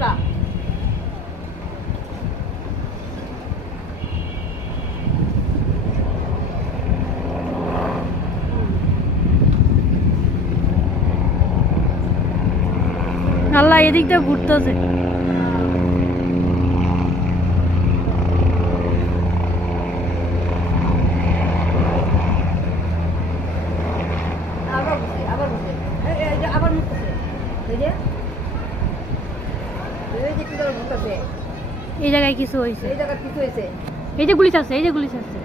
রাস্তা আল্লাহ এদিক দিয়ে ঘুরতেছে। আবার বসে এই যে আবার মুখতেছে এই যে কি করে মুখতেছে এই জায়গায় কিছু হয়েছে, এই জায়গা কিছু হয়েছে এই যে গুলি চাচ্ছে, এই যে গুলি চাচ্ছে।